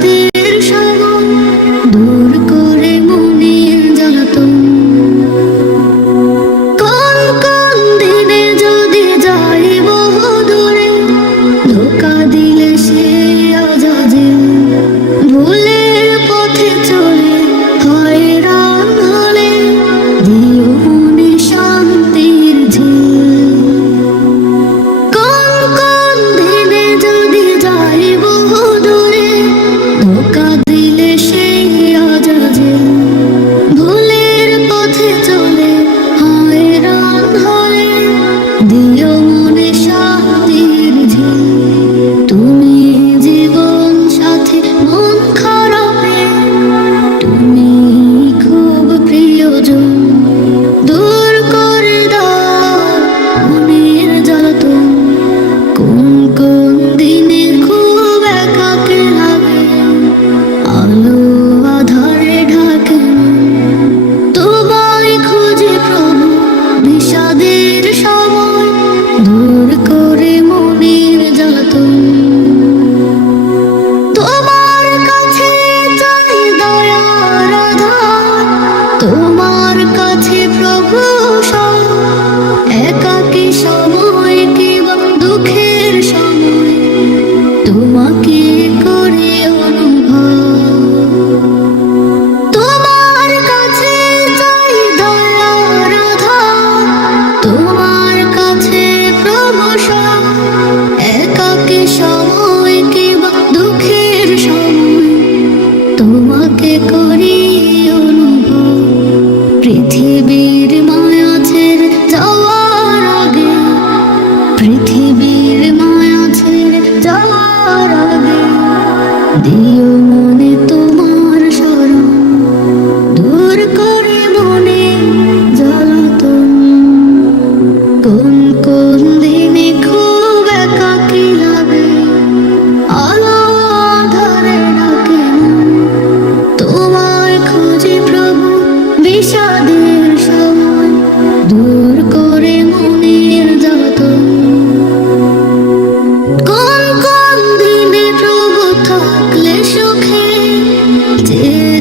বিষাদের সময় দূর করে মনের জ্বালাতন। কোন কোন দিনে যদি যাই বহু দূরে, ধোঁকা দিলে সে আজাজে ভুলের পথে চলে হয়রান হলে দিও মনে শান্তির ঝিল। কোন কোন দিনে যদি যাই বহু দূরে, ধোঁকা দিলে সেই আজাজে ভুলের পথে চলে হয়রান হলে দিও মনে শান্তির ঝিল। তুমি জীবন সাথী মন খারাপে, তুমি খুব প্রিয়জন, দূর করে দাও মনের জ্বালাতন। কোন কোন দিনে খুব একাকী লাগে, আলো আধারে ঢাকে মন, তোমায় খুঁজে প্রভু বিষাদের সময় দূর করে মনের জ্বালাতন। তোমার কাছে চাই দয়ার আধার, তোমার কাছে প্রভু সব। একাকী সময় কিংবা দুঃখের সময় তোমাকে করি অনুভব। তোমার কাছে চাই দয়ার আধার, তোমার কাছে প্রভু সব। একাকী সময় কিংবা দুঃখের সময় তোমাকে করি অনুভব। পৃথিবীর মায়া ছেড়ে যাওয়ার আগে, পৃথিবীর মায়া ছেড়ে যাওয়ার আগে দিও মনে তোমার শরণ, দূর করে মনে জ্বালাতন। কোন কোন দিনে খুব একাকী লাগে, আলো আধারে ডাকে মন, তোমায় খুঁজি প্রভু বিষাদের সময় দূর করে মনের জ্বালাতন। কোন কোন দিনে প্রভু থাকলে সুখে যে